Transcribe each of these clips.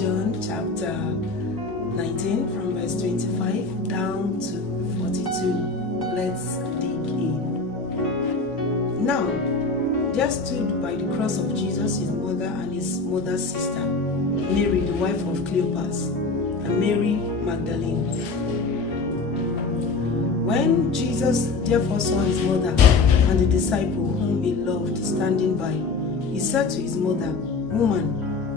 John chapter 19 from verse 25 down to 42. Let's dig in. Now, there stood by the cross of Jesus his mother and his mother's sister, Mary, the wife of Cleopas, and Mary Magdalene. When Jesus therefore saw his mother and the disciple whom he loved standing by, he said to his mother, "Woman,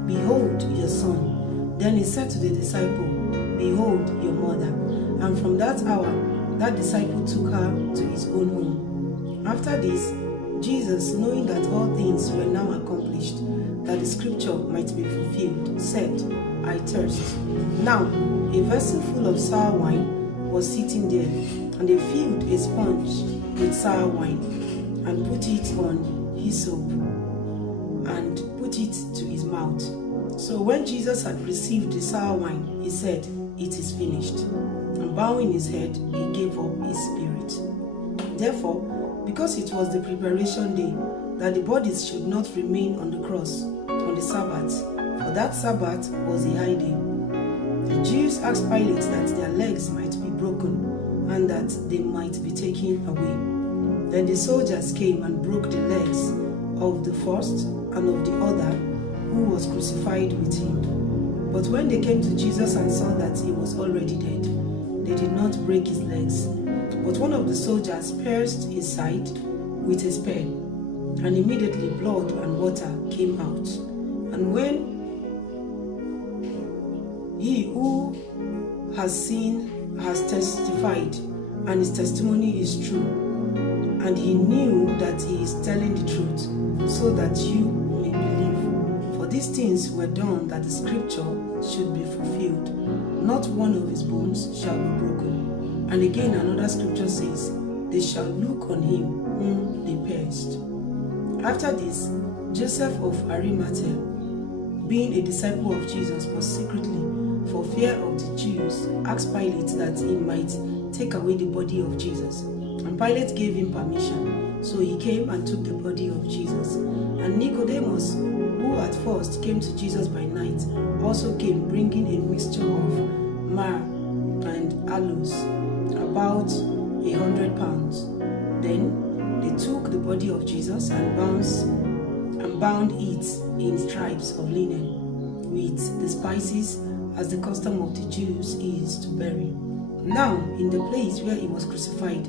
behold your son." Then he said to the disciple, "Behold your mother." And from that hour, that disciple took her to his own home. After this, Jesus, knowing that all things were now accomplished, that the scripture might be fulfilled, said, "I thirst." Now, a vessel full of sour wine was sitting there, and they filled a sponge with sour wine, and put it on hyssop, and put it to his mouth. So when Jesus had received the sour wine, he said, "It is finished." And bowing his head, he gave up his spirit. Therefore, because it was the preparation day, that the bodies should not remain on the cross on the Sabbath, for that Sabbath was a high day, the Jews asked Pilate that their legs might be broken, and that they might be taken away. Then the soldiers came and broke the legs of the first and of the other who was crucified with him. But when they came to Jesus and saw that he was already dead, they did not break his legs. But one of the soldiers pierced his side with a spear, and immediately blood and water came out. And when he who has seen has testified, and his testimony is true, and he knew that he is telling the truth, so that you may believe. For these things were done that the scripture should be fulfilled. Not one of his bones shall be broken. And again another scripture says, "They shall look on him whom they pierced." After this, Joseph of Arimathea, being a disciple of Jesus, but secretly, for fear of the Jews, asked Pilate that he might take away the body of Jesus. And Pilate gave him permission. So he came and took the body of Jesus. And Nicodemus, who at first came to Jesus by night, also came bringing a mixture of myrrh and aloes, about 100 pounds. Then they took the body of Jesus and bound it in stripes of linen with the spices, as the custom of the Jews is to bury. Now, in the place where he was crucified,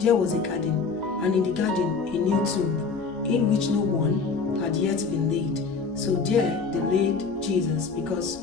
there was a garden, and in the garden a new tomb, in which no one had yet been laid. So there they laid Jesus, because